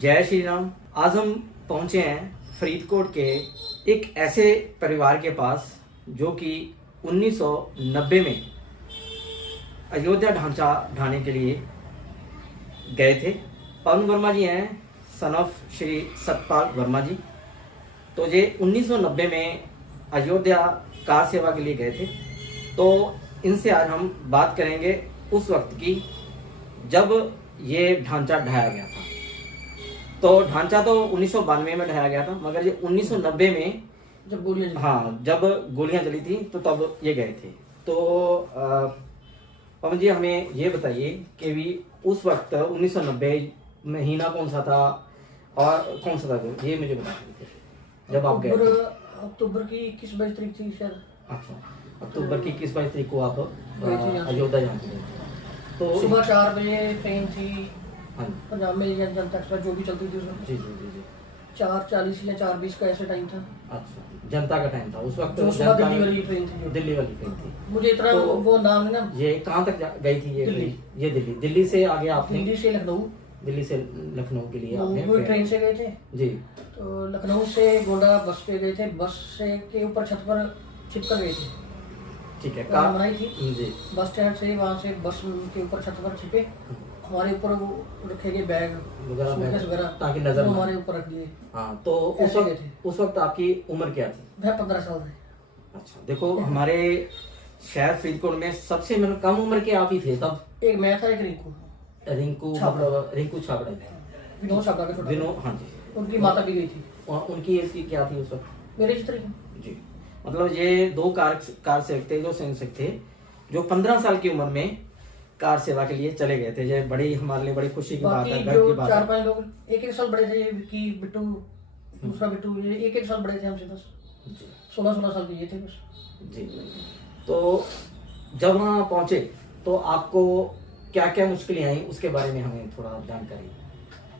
जय श्री राम। आज हम पहुंचे हैं फरीदकोट के एक ऐसे परिवार के पास जो कि 1990 में अयोध्या ढांचा ढाने के लिए गए थे। पवन वर्मा जी हैं, सन ऑफ श्री सतपाल वर्मा जी। तो ये 1990 में अयोध्या कार सेवा के लिए गए थे। तो इनसे आज हम बात करेंगे उस वक्त की जब ये ढांचा ढाया गया था। तो ढांचा तो 1992 में ढाया गया था, मगर ये 1990 में जब गोलियां जली थी तो तब ये गए थे। तो पवन जी हमें ये बताइए कि भी उस वक्त 1990 महीना कौन सा था और कौन सा था, ये मुझे बता दीजिए जब आप गए थे। अक्टूबर की 21-22 तारीख थी शायद। अच्छा, अक्टूबर की 21-22 तारीख को आप अयोध्या जाते थे। तो सुबह 4 बजे ट्रेन थी हाँ पंजाब में या जनता एक्सप्रेस जो भी चलती थी उसमें। जी जी जी जी 4:40 या 4:20 का ऐसे टाइम था। अच्छा, जनता का टाइम था उस वक्त। सुबह दिल्ली वाली ट्रेन थी, दिल्ली वाली ट्रेन थी। मुझे इतना तो वो नाम है ना। ये कहाँ तक गई थी ये दिल्ली। ये दिल्ली से आगे आपने दिल्ली से लखनऊ के लिए आपने वो ट्रेन से गए थे जी। तो लखनऊ से गोंडा बस पे गए थे। बस से के ऊपर छत पर छिपकर गए थे। ठीक है, कार बनाई थी जी। बस स्टैंड से, वहाँ से बस के ऊपर छत पर छिपे, हमारे ऊपर वो रखे गए बैग वगैरह ताकि नजर हमारे ऊपर रख दिए। हाँ, तो उस वक्त आपकी उम्र क्या थी? मैं 15 साल थे। अच्छा, देखो हमारे शहर फरीदकोट में सबसे मतलब कम उम्र के आप ही थे तब। एक मैं था, एक रिंकू छाबड़ा विनोद छाबड़ा का छोटा। विनोद, हाँ जी। उनकी माता भी गई थी। और उनकी एज की क्या थी उस वक्त? मेरे जितने जी, मतलब ये दो कार सेवक थे, जो सैनिक थे जो 15 साल की उम्र में कार सेवा के लिए चले गए थे। ये बड़ी हमारे लिए बड़ी खुशी की बात है, गर्व की बात है। 4-5 लोग एक साल बड़े थे, विक्की, बिट्टू, दूसरा बिट्टू, ये एक साल बड़े थे हमसे बस। 16 साल के ये थे बस जी। तो जब वहाँ पहुंचे तो आपको क्या क्या मुश्किलें आई उसके बारे में हमें थोड़ा जानकारी।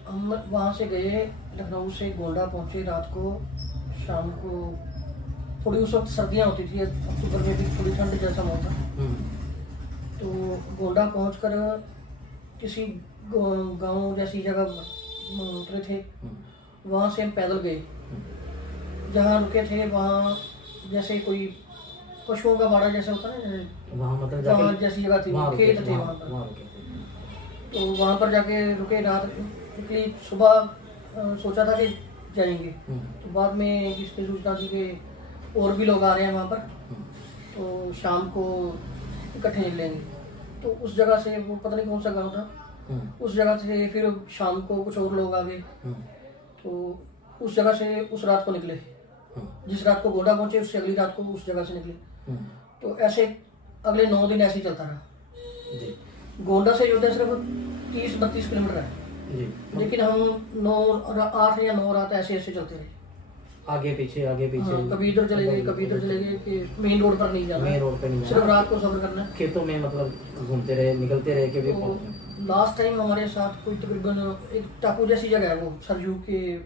हम वहाँ से गए, लखनऊ से गोंडा पहुँचे रात को। शाम को थोड़ी उस वक्त सर्दियाँ होती थी, अक्टूबर में भी थोड़ी ठंड जैसा मौसम। तो गोंडा पहुंचकर किसी गांव जैसी जगह उतरे थे। वहाँ से हम पैदल गए। जहाँ रुके थे वहाँ जैसे कोई पशुओं का बाड़ा जैसा होता है ना, वहाँ मतलब जैसी जगह थी, खेत थे वहाँ पर। तो वहाँ पर जाके रुके, रात निकली। सुबह सोचा था कि जाएंगे, तो बाद में इसने सूचना दी कि और भी लोग आ रहे हैं वहाँ पर, तो शाम को इकट्ठे निकलेंगे। तो उस जगह से, वो पता नहीं कौन सा गांव था, उस जगह से फिर शाम को कुछ और लोग आ गए। तो उस जगह से उस रात को निकले। जिस रात को गोंडा पहुंचे उससे अगली रात को उस जगह से निकले। तो ऐसे अगले 9 दिन ऐसे ही चलता रहा जी। गोंडा से अयोध्या सिर्फ 30-32 किलोमीटर है जी। लेकिन हम 8 या 9 रात ऐसे चलते रहे, आगे पीछे। हाँ, कभी इधर चले गए, कभी इधर चले गए कि मेन रोड पर नहीं जाना, मेन रोड पर नहीं जाना, सिर्फ रात को सफर करना है। खेतों में मतलब घूमते रहे, निकलते रहे के भी। तो लास्ट टाइम हमारे साथ कोई तकरीबन एक टापू जैसी जगह है, वो सरयू के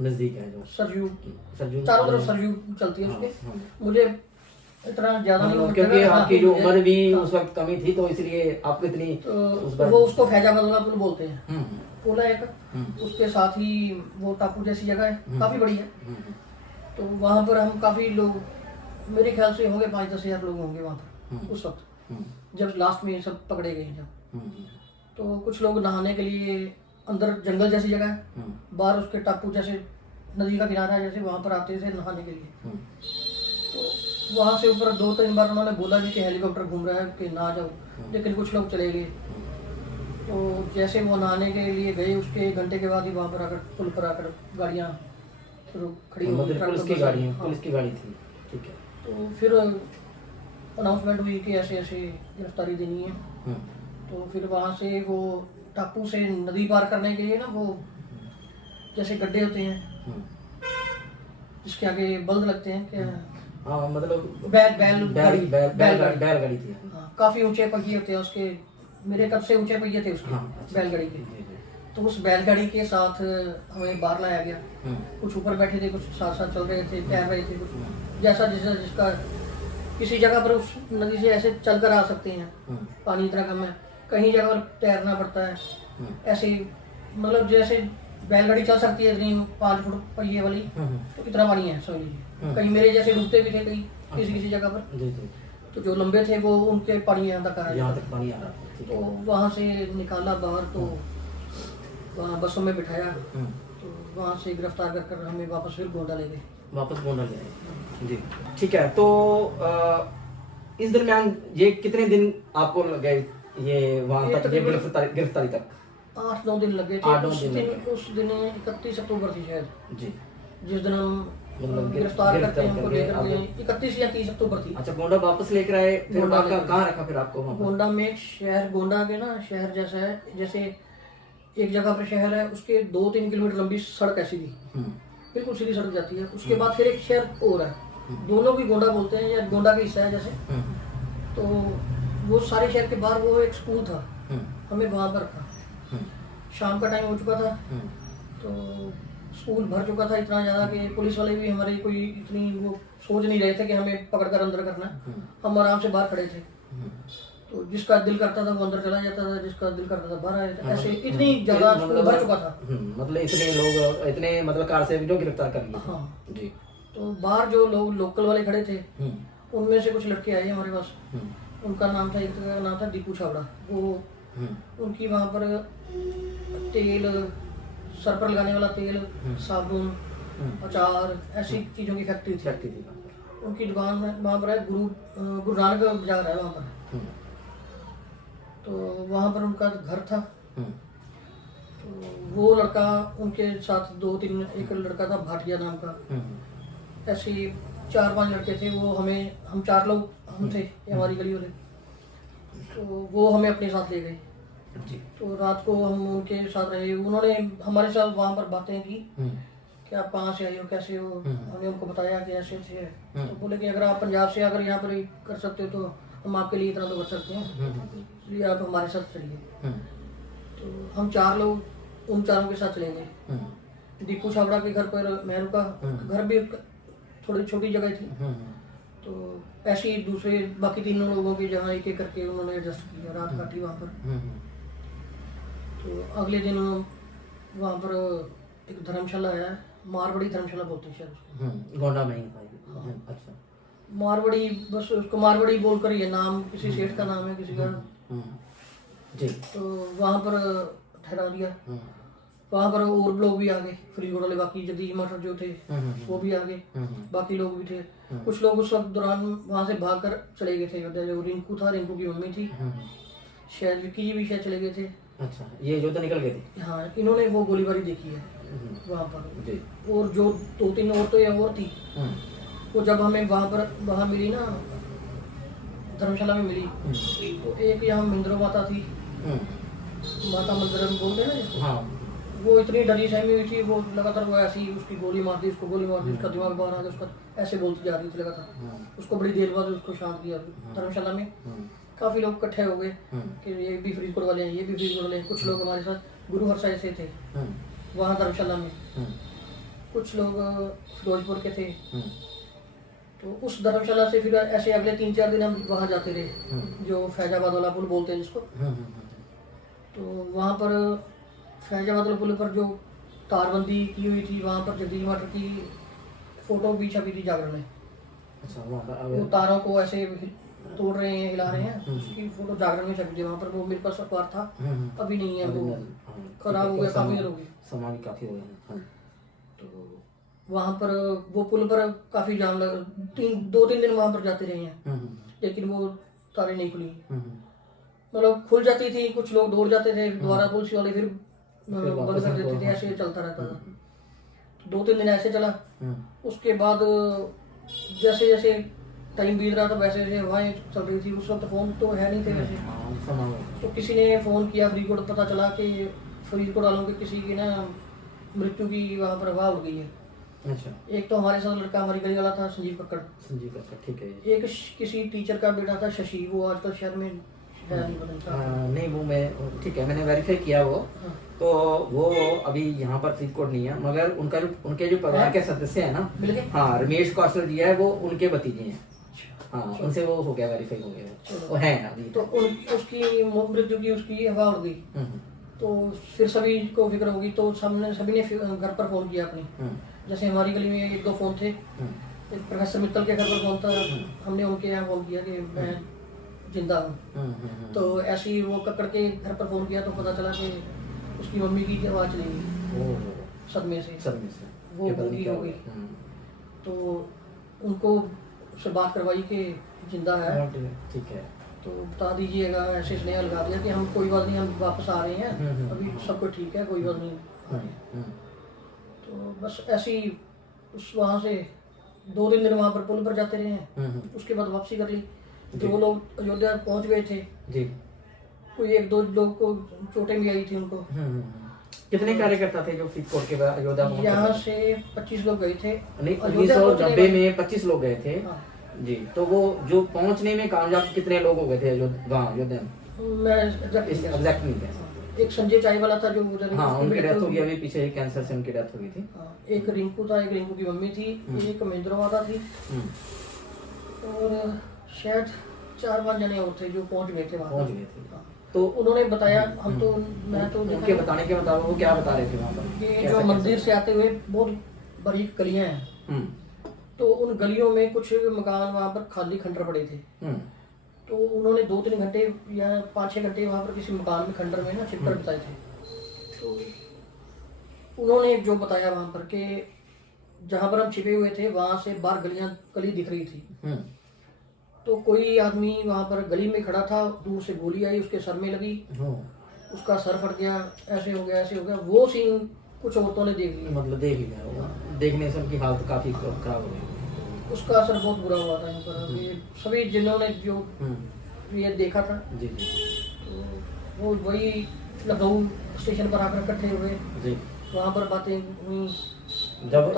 नजदीक है, जो सरयू चारों तरफ सरयू चलती है उसके। मुझे इतना ज्यादा नहीं, क्योंकि आपकी जो उम्र भी उस वक्त कमी थी तो इसलिए आपको इतनी वो उसको फैजाबाद पुल बोलते हैं। पुल है एक, उसके साथ ही वो टापू जैसी जगह है, काफी बड़ी है। तो वहाँ पर हम काफी लोग, मेरे ख्याल से होंगे 5-10 हज़ार लोग होंगे वहाँ पर उस वक्त, जब लास्ट में सब पकड़े गए जब। तो कुछ लोग नहाने के लिए अंदर जंगल जैसी जगह है, बाहर उसके टापू जैसे नदी का किनारा जैसे, वहाँ पर आते थे नहाने के लिए। तो वहाँ से ऊपर 2-3 बार उन्होंने बोला कि हेलीकॉप्टर घूम रहा है कि ना जाओ, लेकिन कुछ लोग चले गए। तो जैसे वो नहाने के लिए गए, उसके 1 घंटे के बाद ही वहाँ पर आकर, पुल पर आकर गाड़ियाँ खड़ी हो गई, पुलिस की गाड़ी थी। ठीक है। तो फिर अनाउंसमेंट हुई कि ऐसे ऐसे गिरफ्तारी देनी है। तो फिर वहाँ से वो टापू से नदी पार करने के लिए ना, वो जैसे गड्ढे होते हैं जिसके आगे बल्द लगते हैं कि हाँ, मतलब बैलगाड़ी थी। हाँ, काफी ऊंचे पहिए होते हैं उसके, मेरे कद से ऊंचे पहिए थे उसके। बैलगाड़ी के। तो उस बैलगाड़ी के साथ हमें बाहर लाया गया। कुछ ऊपर बैठे थे, कुछ साथ साथ चल रहे थे, तैर रहे थे, कुछ जैसा जिसका किसी जगह पर उस नदी से ऐसे चलकर आ सकते हैं, पानी इतना कम है, कहीं जगह पर तैरना पड़ता है। ऐसे मतलब जैसे बैलगाड़ी चल सकती है इतनी 5 फुट पहिए वाली, तो इतना पानी है समझ लीजिए। कहीं मेरे जैसे डूबते भी थे, कहीं किसी किसी जगह पर। जी जी। तो जो लंबे थे वो उनके पानी यहाँ तक आया, यहाँ तक पानी आ रहा था, ठीक तो है। वहाँ से निकाला बाहर, तो वहाँ बसों में बिठाया, हम्म, तो वहाँ से गिरफ्तार कर हमें वापस फिर गोंडा ले गए। वापस गोंडा ले आए। जी ठीक है। तो इस दरमियान ये कितने दिन आपको लगे ये वहाँ ये तक, ये तकरीबन गिरफ्तारी तक? 8-9 दिन लगे थे। 8-9 उस दिन दिन लगे। उस दिन 31 अक्टूबर थी शायद, जी। जिस दिन हम मतलब गिरफ्तार करके गिरफ्तार हमको करके लेकर आगे- गए। 31 या 30 अक्टूबर थी। अच्छा, गोंडा वापस लेकर आए, फिर गोंडा वहाँ लेकर- कहाँ रखा फिर आपको वहाँ पर? गोंडा में एक शहर, गोंडा के ना शहर जैसा है, जैसे एक जगह पर शहर है, उसके 2-3 किलोमीटर लंबी सड़क ऐसी थी, हम्म, बिल्कुल सीधी सड़क जाती है। उसके बाद फिर एक शहर और है, दोनों भी गोंडा बोलते हैं या गोंडा का हिस्सा है जैसे। हम्म, तो वो सारे शहर के बाहर वो एक स्कूल था, हम्म, हमें वहाँ पर रखा। हम्म, शाम का टाइम हो चुका था, हम्म, तो स्कूल भर चुका था इतना ज़्यादा कि पुलिस वाले भी हमारी कोई इतनी वो सोच नहीं रहे थे कि हमें पकड़ कर अंदर करना है। हम आराम से बाहर खड़े थे, हम्म। तो जिसका दिल करता था वो अंदर चला जाता था, जिसका दिल करता था बाहर आ जाता था। ऐसे इतनी जगह स्कूल भर चुका था। मतलब इतने लोग, इतने मतलब कार से भी जो गिरफ्तार कर लिए थे। हाँ। जी। तो बाहर जो लोग लोकल वाले खड़े थे, हम्म, उनमें से कुछ लड़के आए हमारे पास। हम्म, उनका नाम था, एक का नाम था दीपू छाबड़ा। वो हम्म, उनकी वहाँ पर तेल, सर पर लगाने वाला तेल, साबुन, अचार, ऐसी चीज़ों की फैक्ट्री थी। फैक्ट्री थी वहाँ पर। उनकी दुकान वहाँ पर है, गुरु नानक बाजार है वहाँ पर। हम्म, तो वहाँ पर उनका घर था। हम्म, तो वो लड़का उनके साथ 2-3, एक लड़का था भाटिया नाम का, हम्म, ऐसे 4-5 लड़के थे। वो हम 4 लोग हम थे, ये हमारी गली वाले। तो वो हमें अपने साथ ले गए। जी। तो रात को हम उनके साथ रहे। उन्होंने हमारे साथ वहाँ पर बातें की हम्म, कि आप कहाँ से आई हो, कैसे हो। हमने उनको बताया कि ऐसे ऐसे है। तो बोले कि अगर आप पंजाब से अगर यहाँ पर ही कर सकते हो तो हम आपके लिए इतना तो कर सकते हैं, इसलिए आप हमारे साथ चलिए। हम्म, तो हम 4 लोग उन 4 के साथ चले गए। हम्म, दीपू छाबड़ा के घर पर मैं रुका। घर भी थोड़ी छोटी जगह थी, हम्म, तो ऐसे ही दूसरे बाकी 3 लोगों की जगह एक एक करके उन्होंने एडजस्ट किया, रात काटी वहाँ पर। हम्म, तो अगले दिन वहाँ पर एक धर्मशाला है, मारवाड़ी धर्मशाला बोलते हैं शायद उसको। गोंडा में ही था ये। अच्छा। मारवाड़ी, बस उसको मारवाड़ी बोलकर ही है, नाम किसी सेठ का नाम है किसी का। हम्म, जी। तो वहाँ पर ठहरा दिया। हम्म, वहाँ पर और लोग भी आ गए, फरीदकोट वाले, बाकी जदीद मास्टर जो थे वो भी आ गए, बाकी लोग भी थे। कुछ लोग उस वक्त दौरान वहाँ से भाग कर चले गए थे। जो रिंकू था, रिंकू की मम्मी थी, शायद विक्की जी भी शायद चले गए थे। अच्छा, ये योद्धा निकल गए थे। हाँ, इन्होंने वो गोलीबारी देखी है वहाँ पर। जी। और जो 2-3 औरतें और थी, हम्म, वो जब हमें वहाँ मिली ना, धर्मशाला में मिली, तो एक यहाँ महिंद्रो माता थी, माता मंदिर में बोलते हैं ना जिसको। हाँ। वो इतनी डरी सहमी हुई थी, वो लगातार वो ऐसी उसकी गोली मार दी, उसको गोली मार दी, उसका दिमाग बाहर आ गया, उसका ऐसे बोलती जा रही थी लगातार। उसको बड़ी देर बाद उसको शांत किया। धर्मशाला में काफी लोग इकट्ठे हो गए कि ये भी फरीदकोट वाले हैं, ये भी फरीदकोट वाले हैं। कुछ लोग हमारे साथ गुरु हरसाई से थे वहाँ धर्मशाला में, कुछ लोग फिरोजपुर के थे। तो उस धर्मशाला से फिर ऐसे अगले 3-4 दिन हम वहाँ जाते रहे, जो फैजाबाद वाला पुल बोलते हैं जिसको। तो वहाँ पर फैजाबाद वाले पुल पर जो तारबंदी की हुई थी, वहाँ पर जगदीश मास्टर की फोटो भी छपी थी जागरण में। अच्छा, वहाँ पर वो तारों को ऐसे तोड़ रहे हैं, हिला रहे हैं, उसकी फोटो जागरण में छपी थी वहाँ पर। वो मेरे पास अखबार था, अभी नहीं है, वो खराब हो गया, काफी देर हो गई, समय भी काफी हो गया। तो वहाँ पर वो पुल पर काफी जाम लगा। 2-3 दिन वहाँ पर जाते रहे हैं, लेकिन वो तारें नहीं खुली। मतलब खुल जाती थी, कुछ लोग दौड़ जाते थे, दोबारा पुलिस वाले फिर बंद कर देते थे, ऐसे चलता रहता था। 2-3 दिन ऐसे चला। उसके बाद जैसे जैसे टाइम बीत रहा था वैसे वैसे हवाएं चल रही थी। उस वक्त फोन तो है नहीं थे वैसे, तो किसी ने फोन किया फरीदकोट, पता चला कि फरीदकोट वालों के किसी की ना मृत्यु की वहाँ पर हवा उड़ गई है। अच्छा। एक तो हमारे साथ लड़का हमारी गली वाला था संजीव कक्कड़, संजीव कक्कड़, ठीक है। एक किसी टीचर का बेटा था शशि, वो आजकल शहर में है नहीं, पता नहीं। नहीं, वो मैं ठीक है, मैंने वेरीफाई किया वो। तो वो अभी यहाँ पर फरीदकोट नहीं है, मगर उनके जो परिवार के सदस्य हैं ना, हाँ, रमेश कौशल जी है, वो उनके भतीजे हैं। हाँ, उनसे वो हो गया, वेरीफाई हो गया, वो है अभी। तो उसकी मृत्यु की उसकी हवा उड़ गई। तो फिर सभी को फिक्र होगी, तो सभी ने घर पर फ़ोन किया अपने। जैसे हमारी गली में 1-2 फ़ोन थे, एक प्रोफेसर मित्तल के घर पर फ़ोन था, हमने उनके यहाँ फ़ोन किया कि मैं जिंदा हूँ। तो ऐसे ही वो कक्कड़ के घर पर फ़ोन किया तो पता चला कि उसकी मम्मी की आवाज़ चली गई सदमे से, वो गूंगी हो गई। तो उनको उससे बात करवाई कि जिंदा है, ठीक है, तो बता दीजिएगा। ऐसे स्नेह लगा दिया कि हम कोई बात नहीं, हम वापस आ रहे हैं, अभी सब कुछ ठीक है, कोई बात नहीं। तो बस ऐसी उस वहाँ से 2-3 दिन वहाँ पर पुल पर जाते रहे हैं। उसके बाद वापसी कर ली। जो लोग अयोध्या पहुँच गए थे जी, कोई 1-2 लोग को चोटें भी आई थी उनको। कितने कार्यकर्ता थे जो फरीदकोट के अयोध्या पहुंचे? यहाँ से 25 लोग गए थे। नहीं, 1990 में 25 लोग गए थे। हाँ। जी, तो वो जो पहुंचने में कामयाब कितने लोग हो गए थे अयोध्या में? मैं एग्जैक्ट नहीं कह सकता। एक संजय चाय वाला था जो हाँ, उनकी डेथ हो गई अभी पीछे ही, कैंसर से उनकी डेथ हो गई थी। एक रिंकू था, एक रिंकू की मम्मी थी, एक महेंद्र माता थी, और शायद 4-5 जने और थे जो पहुंच गए थे वहाँ। तो उन्होंने बताया, हम तो मैं तो उनके बताने के मुताबिक वो क्या बता रहे थे वहाँ पर कि जो मंदिर से आते हुए बहुत बड़ी गलियां हैं, तो उन गलियों में कुछ मकान वहाँ पर खाली खंडर पड़े थे। तो उन्होंने 2-3 घंटे या 5-6 घंटे वहाँ पर किसी मकान में खंडर में ना छिपकर बिताए थे। तो उन्होंने जो बताया वहाँ पर कि जहाँ पर हम छिपे हुए थे वहाँ से बाहर गली दिख रही थी। तो कोई आदमी वहाँ पर गली में खड़ा था, दूर से गोली आई, उसके सर में लगी, उसका सर फट गया, ऐसे हो गया, ऐसे हो गया। वो सीन कुछ औरतों ने देख लिया, मतलब देख लिया। देखने से उनकी हालत काफी खराब हो गई। उसका असर बहुत बुरा हुआ था इन पर। ये सभी जिन्होंने जो ये देखा था जी, तो वो वही लखनऊ स्टेशन पर आकर इकट्ठे हुए, वहाँ पर बातें हुई। जब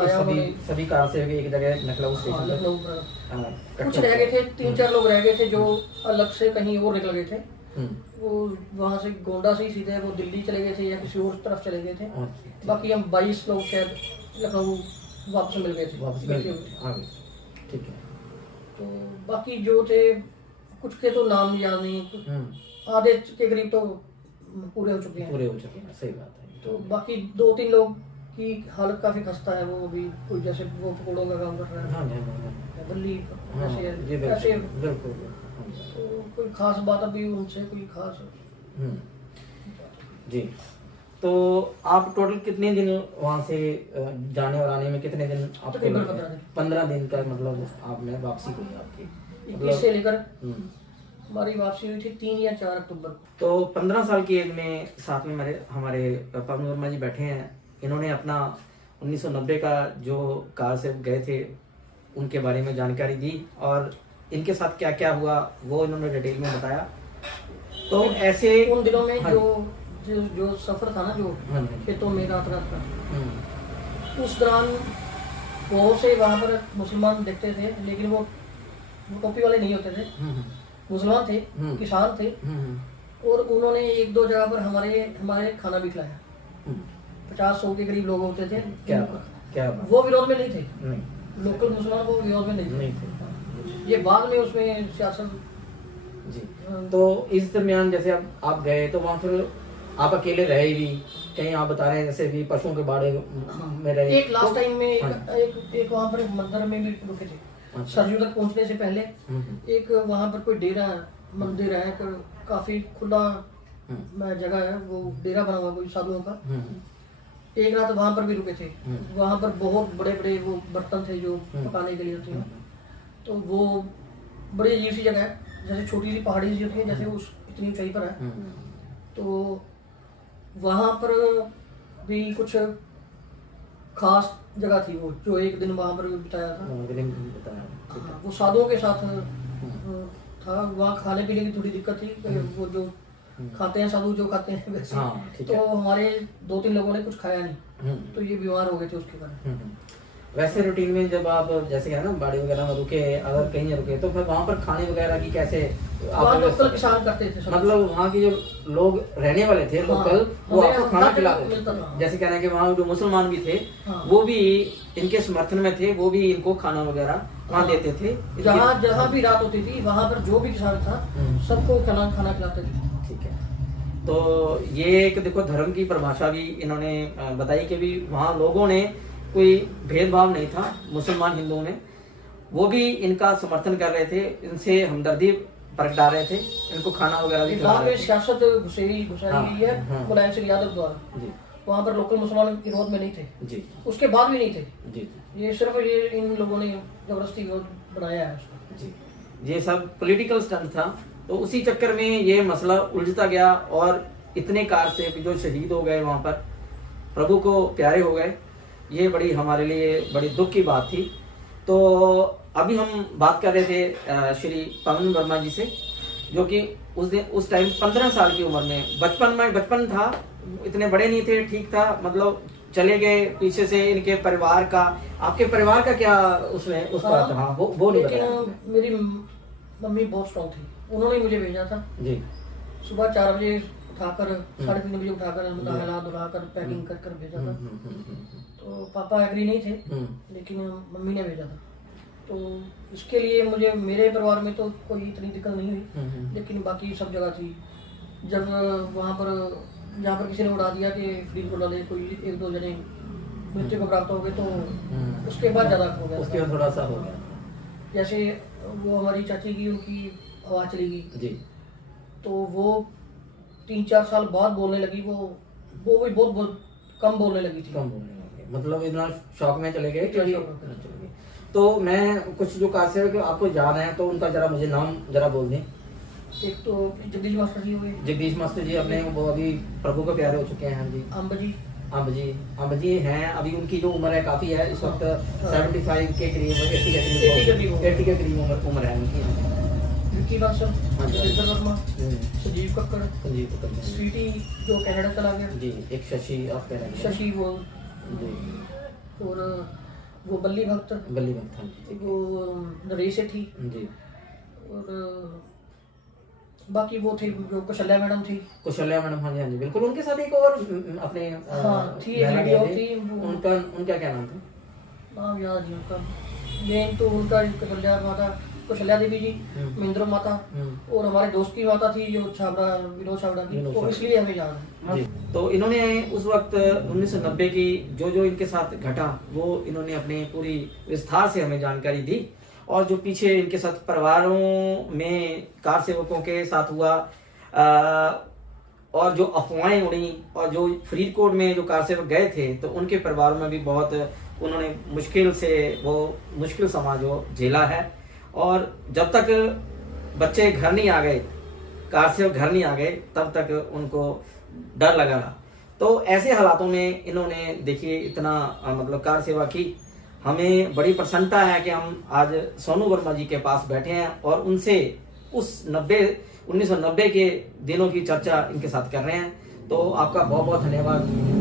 सभी कार से एक जगह लखनऊ स्टेशन लखनऊ पर कुछ रह गए थे, 3-4 लोग रह गए थे जो अलग से कहीं और निकल गए थे। वो वहाँ से गोंडा से ही सीधे वो दिल्ली चले गए थे या किसी और तरफ चले गए थे। बाकी हम 22 लोग शायद लखनऊ वापस मिल गए थे। ठीक है। तो बाकी जो थे कुछ के तो नाम याद नहीं, आधे के करीब तो पूरे हो चुके हैं। सही बात है। तो बाकी 2-3 लोग की हालत काफी खस्ता है। वो अभी कोई जैसे वो पकौड़ों का काम कर रहा है, दिल्ली ऐसे। तो कोई खास बात अभी उनसे कोई खास जी। तो आप टोटल कितने दिन वहाँ से जाने और आने में कितने दिन आपको लगे? 15 दिन का मतलब आपने वापसी हुई आपकी? 21 से लेकर हमारी वापसी हुई थी 3 या 4 अक्टूबर। तो 15 साल की एज में साथ में हमारे पवन वर्मा जी बैठे हैं। इन्होंने अपना 1990 का जो कार से गए थे उनके बारे में जानकारी दी और इनके साथ क्या क्या हुआ वो इन्होंने डिटेल में बताया। तो ऐसे उन दिनों में जो सफर था ना, जो खेतों में रात का, उस दौरान बहुत से वहाँ पर मुसलमान देखते थे, लेकिन वो टोपी वाले नहीं होते थे, मुसलमान थे, किसान थे। और उन्होंने 1-2 जगह पर हमारे खाना भी खिलाया। 50-100 के करीब लोग होते थे। क्या वो विरोध में नहीं थे, लोकल मुसलमान वो विरोध में नहीं थे। ये बाद में उसमें सियासत जी। तो इस दरमियान जैसे आप गए तो वहाँ फिर आप अकेले रहे भी कहीं, आप बता रहे हैं जैसे भी पशुओं के बाड़े में रहे। एक लास्ट टाइम में एक वहाँ पर मंदिर में भी रुके थे। सरयू तक पहुँचने से पहले एक वहाँ पर कोई डेरा मंदिर है, काफी खुला जगह है, वो डेरा बना हुआ कोई साधुओं का। एक रात वहाँ पर भी रुके थे। वहाँ पर बहुत बड़े बड़े वो बर्तन थे जो पकाने के लिए होते हैं। तो वो बड़ी अजीब सी जगह है, जैसे छोटी सी पहाड़ी सी होती है, जैसे उस इतनी ऊंचाई पर है। तो वहाँ पर भी कुछ खास जगह थी वो, जो एक दिन वहाँ पर बिताया था। वो साधुओं के साथ था। वहाँ खाने पीने की थोड़ी दिक्कत थी, वो जो खाते हैं साधु जो खाते हैं वैसे। तो हमारे 2-3 लोगों ने कुछ खाया नहीं, तो ये बीमार हो गए थे उसके बाद। वैसे रूटीन में जब आप जैसे क्या ना बाड़ी वगैरह में रुके, अगर कहीं रुके तो फिर वहाँ पर खाने वगैरह की कैसे लोकल किसान करते थे? मतलब वहाँ के जो लोग रहने वाले थे लोकल, वो आपको खाना खिलाते थे। जैसे कहना कि वहाँ जो मुसलमान भी थे वो भी इनके समर्थन में थे, वो भी इनको खाना वगैरह वहाँ देते थे। जहाँ भी रात होती थी वहाँ पर जो भी किसान था सबको खाना खिलाते थे। ठीक है। तो ये एक देखो धर्म की परिभाषा भी इन्होंने बताई कि भी वहाँ लोगों ने कोई भेदभाव नहीं था, मुसलमान हिंदुओं ने, वो भी इनका समर्थन कर रहे थे, इनसे हमदर्दी प्रगटा रहे थे, इनको खाना वगैरह भी खिला बाद रहे में थे। सियासत घुसाई गई है मुलायम सिंह यादव द्वारा। जी वहाँ पर लोकल मुसलमान विरोध में नहीं थे, जी उसके बाद भी नहीं थे। जी ये सिर्फ ये इन लोगों ने जबरदस्ती विरोध बनाया है उसको। जी, ये सब पॉलिटिकल स्टंट था। तो उसी चक्कर में ये मसला उलझता गया और इतने कार से जो शहीद हो गए वहाँ पर, प्रभु को प्यारे हो गए, ये बड़ी हमारे लिए बड़ी दुख की बात थी। तो अभी हम बात कर रहे थे श्री पवन वर्मा जी से, जो कि उस टाइम 15 साल की उम्र में, बचपन था, इतने बड़े नहीं थे, ठीक था, मतलब चले गए पीछे से। इनके परिवार का, आपके परिवार का क्या उसमें उस पर था? वो नहीं बताया। लेकिन मेरी मम्मी बहुत स्ट्रॉन्ग थी, उन्होंने मुझे भेजा था जी। सुबह 4 बजे उठाकर, 3:30 बजे उठाकर नहला धुलाकर पैकिंग कर भेजा था। तो पापा एग्री नहीं थे, लेकिन मम्मी ने भेजा था। तो इसके लिए मुझे, मेरे परिवार में तो कोई इतनी दिक्कत नहीं हुई, लेकिन बाकी सब जगह थी। जब वहाँ पर, जहाँ पर किसी ने उड़ा दिया कि फरीदकोट वाले कोई 1-2 जने मृत्यु को प्राप्त हो गए, तो उसके बाद ज़्यादा हो गया, उसके बाद थोड़ा सा हो गया। जैसे वो हमारी चाची की, उनकी आवाज़ चली गई जी। तो वो 3-4 साल बाद बोलने लगी। वो भी बहुत कम बोलने लगी थी। कम बोलने लगे, मतलब इतना शौक में चले गए कि इतना शौक में चले गए। तो मैं कुछ जो कासे कि आपको याद है तो उनका जरा मुझे नाम जरा बोल दें। एक तो जगदीश मास्टर जी हो गए, जगदीश मास्टर जी अपने, वो अभी प्रभु को प्यारे हो चुके हैं। हाँ जी। अम्ब जी हैं, अभी उनकी जो उम्र है काफी है इस वक्त, 75 के करीब, 80 के करीब उम्र है उनकी। विक्की बादशाह, हाँ जी। जितेंद्र वर्मा, संजीव कक्कड़, संजीव कक्कड़ जी। स्वीटी जो कनाडा चला गया, जी, एक शशि आप कह रहे हैं। शशि वो, जी। और वो बल्ली भक्त, बल्ली भक्त, हाँ जी। वो नरेश सेठी, जी। और बाकी वो थी जो कौशल्या मैडम थी। कौशल्या मैडम, हाँ जी, हाँ जी, बिल्कुल। उनके साथ एक और अपने थी, एक वीडियो थी। उनका क्या नाम था? नाम याद नहीं उनका। मेन तो उनका कौशल्या माता, कौशल्या देवी जी, महेंद्र माता, और हमारे दोस्त की माता थी जो छाबड़ा, विनोद छाबड़ा की, तो इसलिए हमें याद है। जी। तो इन्होंने उस वक्त 1990 की जो इनके साथ घटा, वो इन्होंने अपने पूरी विस्तार से हमें जानकारी दी। और जो पीछे इनके साथ परिवारों में कार सेवकों के साथ हुआ, और जो अफवाहें उड़ी, और जो फरीदकोट में जो कार सेवक गए थे, तो उनके परिवारों में भी बहुत उन्होंने मुश्किल समाज जो झेला है। और जब तक बच्चे घर नहीं आ गए, कार सेवक घर नहीं आ गए, तब तक उनको डर लगा रहा। तो ऐसे हालातों में इन्होंने देखिए इतना मतलब कार सेवा की। हमें बड़ी प्रसन्नता है कि हम आज सोनू वर्मा जी के पास बैठे हैं और उनसे उस 1990 के दिनों की चर्चा इनके साथ कर रहे हैं। तो आपका बहुत बहुत धन्यवाद।